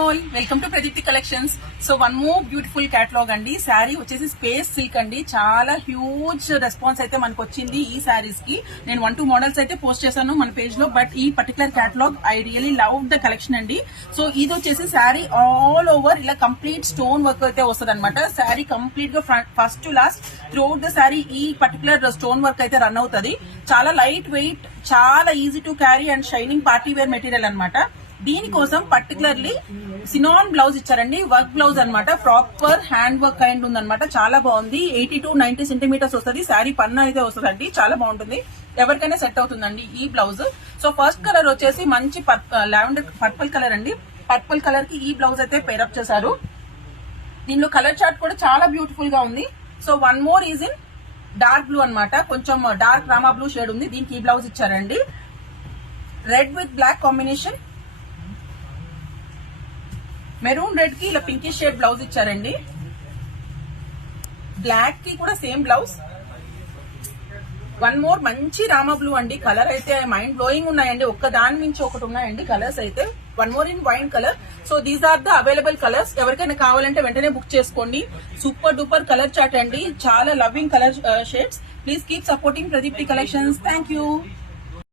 All welcome to Pradeepti collections. So one more beautiful catalogue అండి. శారీ వచ్చేసి space silk అండి. చాలా హ్యూజ్ రెస్పాన్స్ అయితే మనకు వచ్చింది ఈ శారీస్ కి. నేను 1-2 మోడల్స్ అయితే పోస్ట్ చేశాను మన పేజ్ లో. బట్ ఈ particular catalogue I really love the collection అండి. సో ఇది వచ్చేసి శారీ ఆల్ ఓవర్ ఇలా కంప్లీట్ స్టోన్ వర్క్ అయితే వస్తుంది అనమాట. శారీ కంప్లీట్ గా first to last throughout the sari ఈ పర్టికులర్ స్టోన్ వర్క్ అయితే రన్ అవుతుంది. చాలా లైట్ వెయిట్, చాలా easy to carry and shining party wear material అనమాట. దీనికోసం పర్టికులర్లీ సినాన్ బ్లౌజ్ ఇచ్చారండి. వర్క్ బ్లౌజ్ అనమాట. ప్రాపర్ హ్యాండ్ వర్క్ కైండ్ ఉందన్నమాట. చాలా బాగుంది. 80 to 90 సెంటీమీటర్స్ వస్తుంది. శారీ పన్ను అయితే వస్తుందండి. చాలా బాగుంటుంది. ఎవరికైనా సెట్ అవుతుందండి ఈ బ్లౌజ్. సో ఫస్ట్ కలర్ వచ్చేసి మంచి లావెండర్ పర్పుల్ కలర్ అండి. పర్పుల్ కలర్ కి ఈ బ్లౌజ్ అయితే పేరప్ చేశారు. దీనిలో కలర్ చార్ట్ కూడా చాలా బ్యూటిఫుల్ గా ఉంది. So one more is in dark blue అనమాట. కొంచెం డార్క్ రామా బ్లూ షేడ్ ఉంది. దీనికి ఈ బ్లౌజ్ ఇచ్చారండి. Red with black combination. Maroon red కి ఇలా పింకిష్ షేడ్ బ్లౌజ్ ఇచ్చారండి. బ్లాక్ కి కూడా సేమ్ బ్లౌజ్. వన్ మోర్ మంచి రామా బ్లూ అండి. కలర్ అయితే మైండ్ బ్లోయింగ్ ఉన్నాయండి. ఒక్క దాని మించి ఒకటి ఉన్నాయండి కలర్స్ అయితే. One more in wine colour. So these are the available colours. ఎవరికైనా కావాలంటే వెంటనే బుక్ చేసుకోండి. సూపర్ డూపర్ కలర్ చార్ట్ అండి. చాలా loving colour shades. Please keep supporting Pradeepti collections. Thank you.